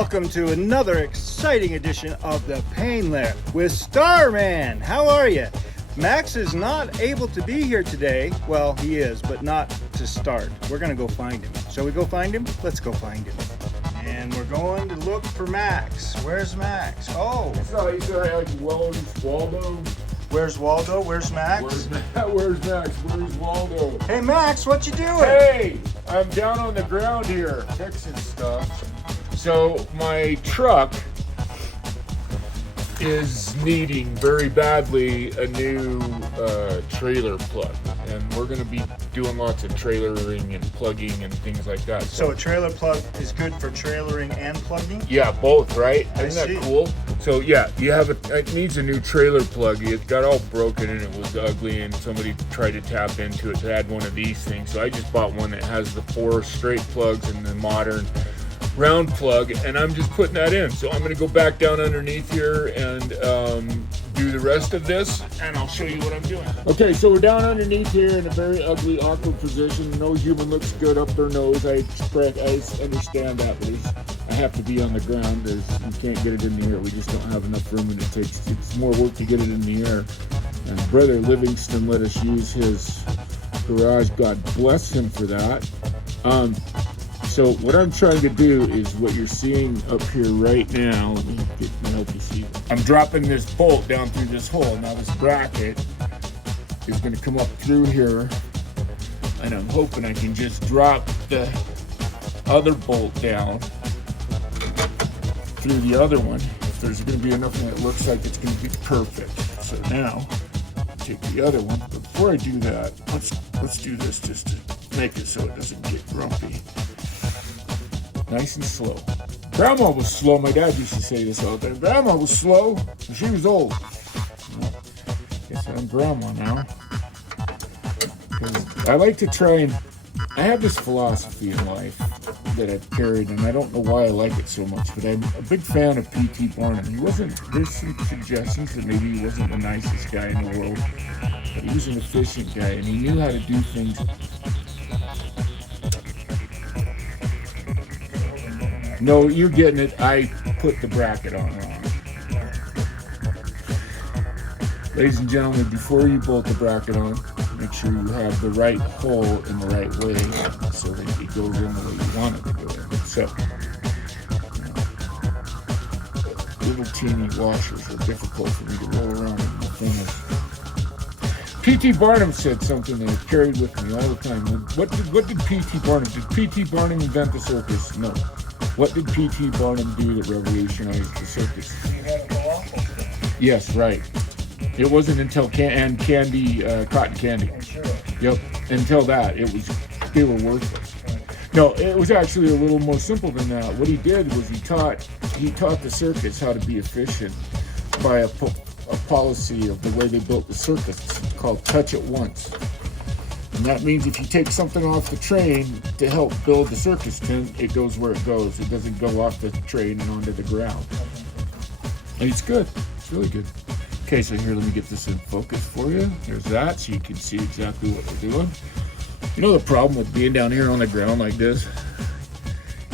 welcome to another exciting edition of the Pain Lair with Starman. How are you? Max is not able to be here today. Well, he is, but not to start. We're gonna go find him. Shall we go find him? Let's go find him. And we're going to look for Max. Where's Max? Oh, He's like Waldo. where's Waldo? Where's Max? Where's Max? Where's Waldo? Hey Max, what you doing? Hey, I'm down on the ground here fixing stuff. So my truck is needing very badly a new trailer plug, and we're going to be doing lots of trailering and plugging and things like that. So a trailer plug is good for trailering and plugging? Yeah, both, right? I Isn't see. that cool? So yeah, it needs a new trailer plug. It got all broken and it was ugly, and somebody tried to tap into it to add one of these things. So I just bought one that has the 4 straight plugs and the modern round plug, and I'm just putting that in. So I'm going to go back down underneath here and do the rest of this, and I'll show you what I'm doing. Okay, so we're down underneath here in a very ugly, awkward position. No human looks good up their nose. I understand that, but I have to be on the ground. You can't get it in the air. We just don't have enough room, and it's more work to get it in the air. And Brother Livingston let us use his garage. God bless him for that. So what I'm trying to do is what you're seeing up here right now. Let me help you see. I'm dropping this bolt down through this hole. Now this bracket is going to come up through here, and I'm hoping I can just drop the other bolt down through the other one. If there's going to be enough, and it looks like it's going to be perfect. So now take the other one. But before I do that, let's do this just to make it so it doesn't get grumpy. Nice and slow. Grandma was slow. My dad used to say this all the time. Grandma was slow, and she was old. Well, guess I'm grandma now. Because I like to try and... I have this philosophy in life that I've carried, and I don't know why I like it so much, but I'm a big fan of P.T. Barnum. There's some suggestions that maybe he wasn't the nicest guy in the world, but he was an efficient guy, and he knew how to do things. No, you're getting it. I put the bracket on wrong. Ladies and gentlemen, before you bolt the bracket on, make sure you have the right hole in the right way so that it goes in the way you want it to go in. So, little teeny washers are difficult for me to roll around in. The thing is, P.T. Barnum said something that I carried with me all the time. What did P.T. Barnum? Did P.T. Barnum invent the circus? No. What did P.T. Barnum do that revolutionized the circus? Yes, right. It wasn't until cotton candy. Yep. Until that, they were worthless. No, it was actually a little more simple than that. What he did was he taught the circus how to be efficient by a policy of the way they built the circus called touch it once. And that means if you take something off the train to help build the circus tent, it goes where it goes. It doesn't go off the train and onto the ground. And it's good. It's really good. Okay, so here, let me get this in focus for you. There's that, so you can see exactly what we're doing. You know the problem with being down here on the ground like this?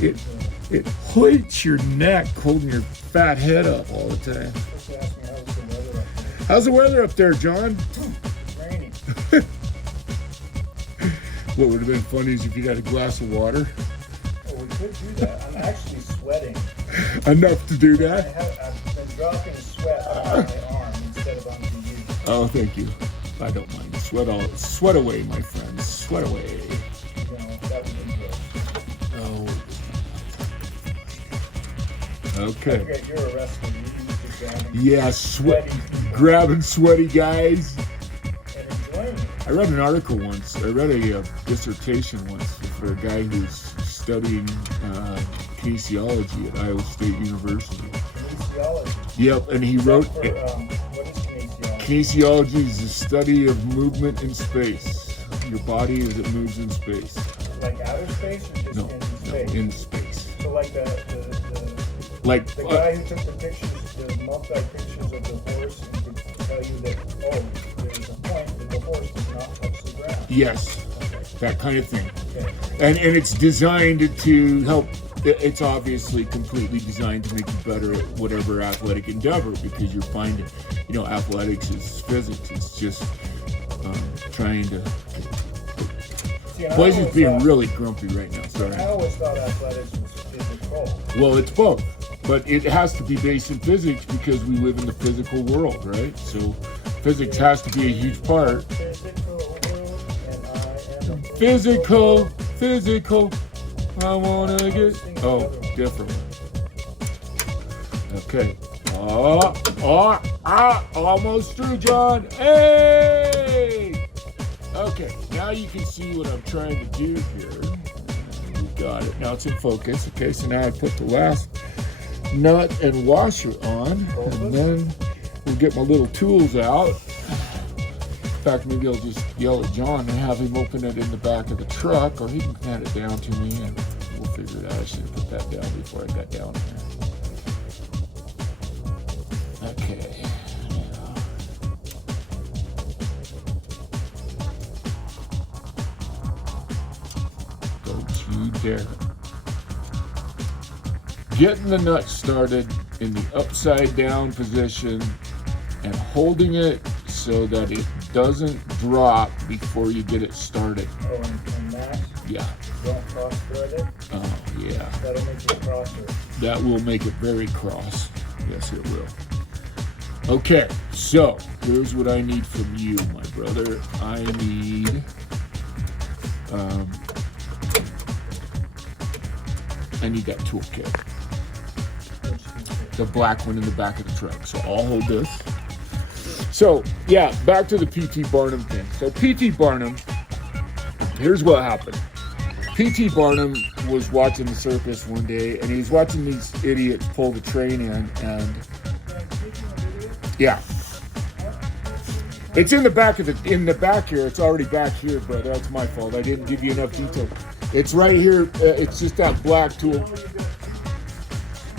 It hurts your neck holding your fat head up all the time. How's the weather up there, John? Raining. What would have been funny is if you had a glass of water. Oh, we could do that. I'm actually sweating. Enough to do that? I've been dropping sweat on my arm instead of onto you. Oh, thank you. I don't mind. Sweat away, my friends. Sweat away. No, that would be good. Oh. Okay. Okay, you're a wrestler. Yeah, grabbing sweaty guys. And enjoying it. I read an article once. I read a dissertation once for a guy who's studying kinesiology at Iowa State University. Kinesiology? Yep, and he wrote... What is kinesiology? Kinesiology is the study of movement in space. Your body as it moves in space. Like outer space or just in space? No, in space. So like the guy who took the pictures, the multi-pictures of the horse, and could tell you that, there's a point that the horse does not touch the ground. Yes, Okay. that kind of thing. Okay. And it's designed to help it's obviously completely designed to make you better at whatever athletic endeavor, because you're finding, athletics is physics. It's just trying to. Boys is being really grumpy right now. Sorry. I always thought athletics was physical. Well, it's both, but it has to be based in physics because we live in the physical world, right? So physics has to be a huge part. Physical. I wanna get. Oh, different. Okay. Almost through, John. Hey. Okay, now you can see what I'm trying to do here. We got it. Now it's in focus. Okay, so now I put the last nut and washer on, and then we'll get my little tools out. In fact, maybe I'll just yell at John and have him open it in the back of the truck, or he can hand it down to me and we'll figure it out. I should have put that down before I got down here. Okay. There. Getting the nut started in the upside down position and holding it so that it doesn't drop before you get it started. Oh, and that? Yeah. Don't cross thread it? Oh, yeah. That'll make it crosser. That will make it very cross. Yes, it will. Okay, so here's what I need from you, my brother. I need that toolkit. The black one in the back of the truck. So I'll hold this. So, yeah, back to the P.T. Barnum thing. So P.T. Barnum, here's what happened. P.T. Barnum was watching the circus one day, and he was watching these idiots pull the train in, and yeah. It's in the back here. It's already back here, but that's my fault. I didn't give you enough detail. It's right here. It's just that black tool.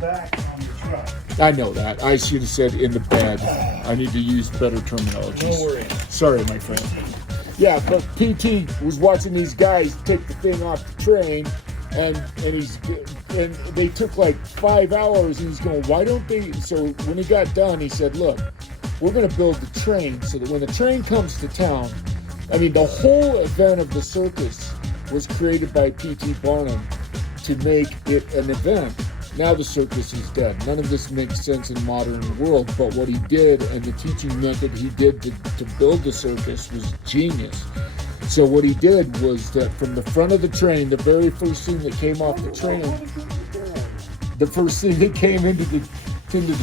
Back on the truck. I know that. I should have said in the bed. I need to use better terminology. No worries. Sorry, my friend. Yeah, but PT was watching these guys take the thing off the train, and they took like 5 hours, and he's going, why don't they? So when he got done, he said, look, we're going to build the train so that when the train comes to town, the whole event of the circus was created by P.T. Barnum to make it an event. Now the circus is dead. None of this makes sense in modern world, but what he did and the teaching method he did to build the circus was genius. So what he did was that from the front of the train, the very first thing that came off the train, the first thing that came into the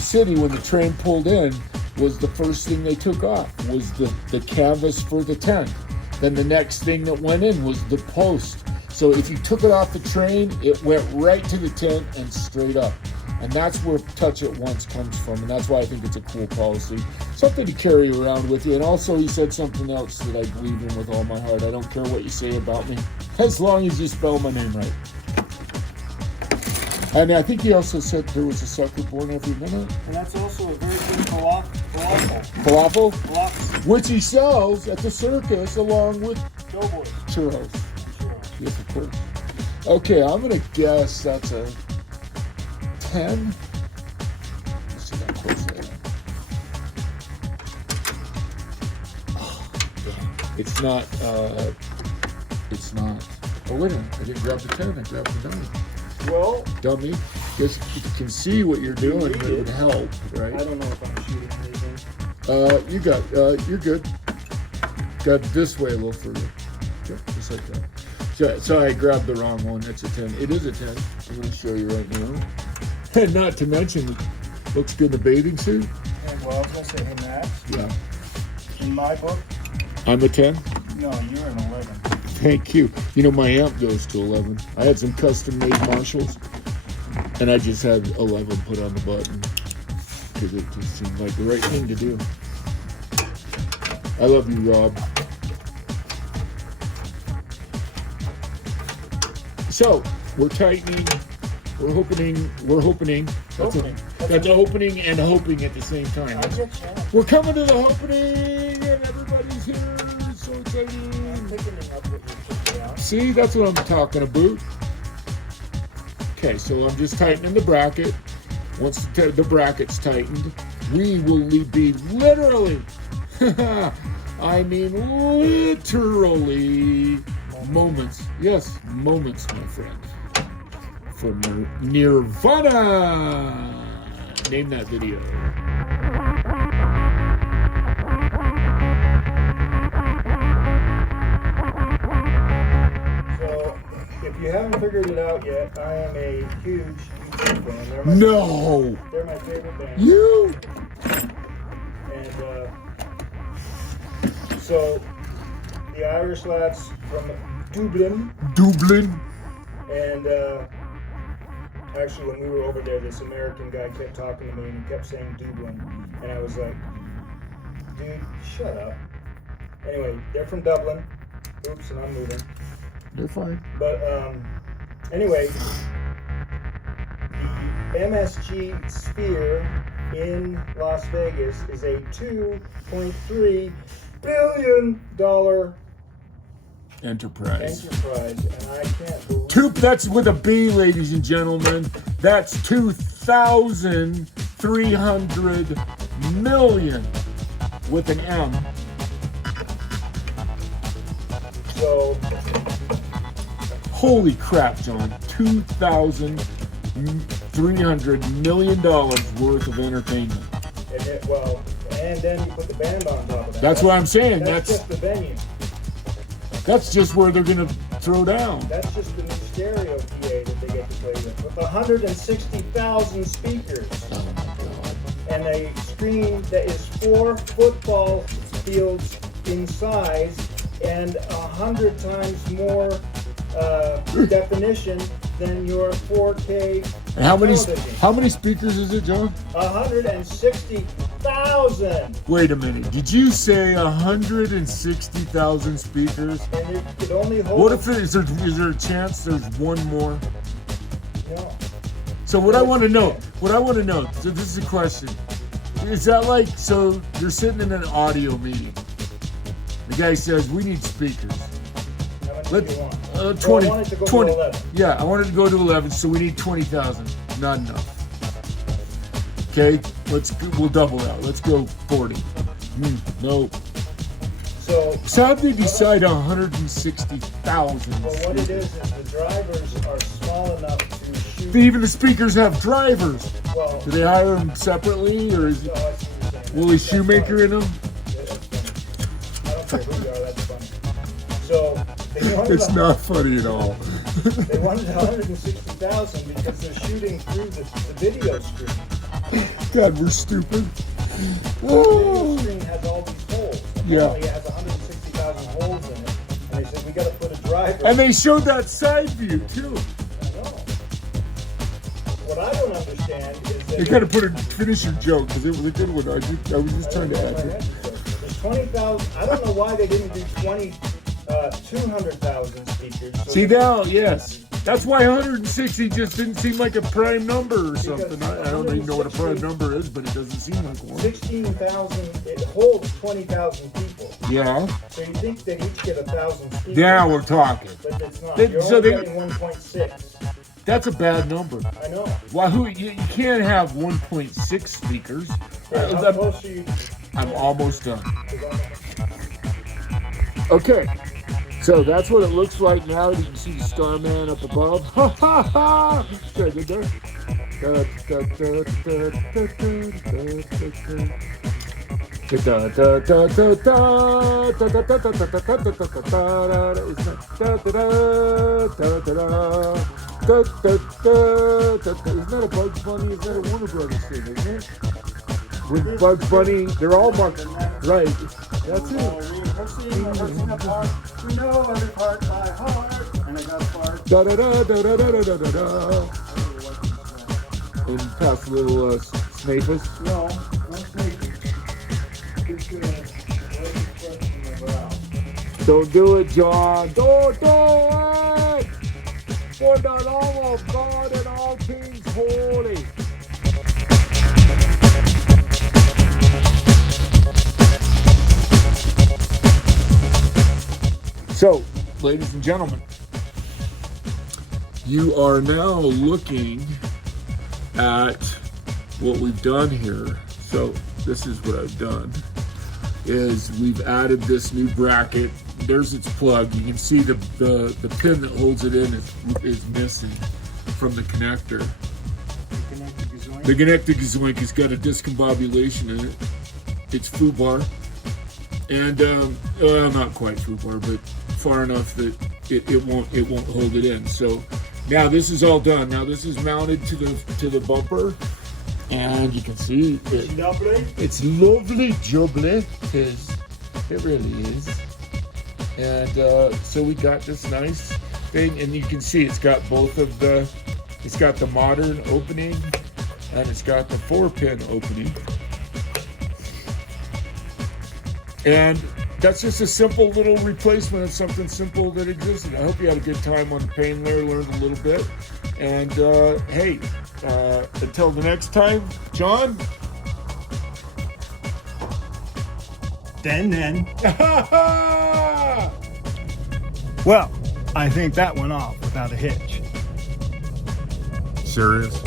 city when the train pulled in was the first thing they took off was the canvas for the tent. Then the next thing that went in was the post. So if you took it off the train, it went right to the tent and straight up. And that's where Touch It Once comes from. And that's why I think it's a cool policy. Something to carry around with you. And also he said something else that I believe in with all my heart. I don't care what you say about me, as long as you spell my name right. And I think he also said there was a sucker born every minute. And that's also a very good falafel. Falafel? Which he sells at the circus along with Doughboys. Churros. Yes, of course. Okay, I'm going to guess that's a 10. Let's see how close I am. Oh, it's not. Oh, wait a minute. I didn't grab the 10. I grabbed the 9. Well, dummy. Just you can see what you're doing. It would help, right? I don't know if I'm shooting anything. You're good. Got this way a little further. Yeah, just like that. So I grabbed the wrong one. That's a 10. It is a 10. I'm going to show you right now. And not to mention, it looks good in a bathing suit. Well, I was going to say, hey, Max. Yeah. In my book. I'm a 10? No, you're an 11. Thank you. My amp goes to 11. I had some custom-made Marshalls, and I just had 11 put on the button because it just seemed like the right thing to do. I love you, Rob. So, we're tightening, we're opening. That's opening and hoping at the same time. We're coming to the opening, and everybody's here. It's so exciting. See, that's what I'm talking about. Okay, so I'm just tightening the bracket. Once the bracket's tightened, we will be literally, I mean literally, moments. Yes, moments, my friend. For Nirvana. Name that video. So, if you haven't figured it out yet, I am a huge YouTube fan. They're my favorite band. You? And so, the Irish lads from Dublin. And actually, when we were over there, this American guy kept talking to me and he kept saying Dublin. And I was like, dude, shut up. Anyway, they're from Dublin. Oops, and I'm moving. They're fine. But anyway, the MSG Sphere in Las Vegas is a $2.3 billion Enterprise. And I can't believe That's with a B, ladies and gentlemen. That's 2,300 million with an M. So, holy crap, John. $2,300 million worth of entertainment. And then you put the band on top of that. That's what I'm saying. That's just the venue. That's just where they're going to throw down. That's just the new stereo PA that they get to play with 160,000 speakers. Oh my God. And a screen that is 4 football fields in size and 100 times more definition than your 4K And how many speakers is it, John? 160,000. Wait a minute. Did you say 160,000 speakers? And it could only hold. What if is there a chance there's one more? No. So what I want to know, so this is a question. Is that like, so you're sitting in an audio meeting. The guy says, we need speakers. How much Let, do you want? 20, I wanted to go 20. to 11. Yeah, I wanted to go to 11, so we need 20,000. Not enough. Okay, we'll double that. Let's go 40. No. So how'd they decide 160,000? Well, what it is the drivers are small enough to shoot. Even the speakers have drivers. Well, Do they hire them separately, or is no, I see what you're saying. Willie Shoemaker in them? Yeah, that's funny. I don't care who you are, that's funny. So they wanted It's not funny at all. They wanted 160,000 because they're shooting through the video screen. God, we're stupid. The video screen has all these holes. Yeah. It has 160,000 holes in it. And they said, we got to put a driver. And they showed that side view, too. I know. What I don't understand is that They kind of finish your joke, because it was a good one. I was just trying to add to it. there's 20,000. I don't know why they didn't do 200,000 speakers. So See now, yes. That's why 160 just didn't seem like a prime number or something. I don't even know what a prime number is, but it doesn't seem like one. 16,000, it holds 20,000 people. Yeah. So you think they each get 1,000 speakers. Now we're talking. But it's not. They- You're so only they- getting 1.6. That's a bad number. I know. Why? You can't have 1.6 speakers. How close are you? I'm almost done. Okay. So that's what it looks like now that you can see the Starman up above. Ha ha ha! Should I get there? Isn't that a Bugs Bunny? Isn't that a Warner Brothers thing, isn't it? With Bugs Bunny, they're all marked. Right. That's it. We know every part by heart. And I got a part. Da da da da da da da da da. And pass a little snapus. No, snake. Don't do it, John. Don't do it! For the love of God and all things holy. So, ladies and gentlemen, you are now looking at what we've done here. So this is what I've done, is we've added this new bracket. There's its plug. You can see the pin that holds it in is missing from the connector. The connector gazoink has got a discombobulation in it. It's foobar. And well, not quite foobar, but far enough that it won't hold it in. So now this is all done. Now this is mounted to the bumper, and you can see it's lovely jubbly, because it really is. And so we got this nice thing, and you can see it's got both of the, it's got the modern opening, and it's got the 4-pin opening. And that's just a simple little replacement of something simple that existed. I hope you had a good time on the pain layer, learned a little bit. And hey, until the next time, John. Then. Well, I think that went off without a hitch. Serious?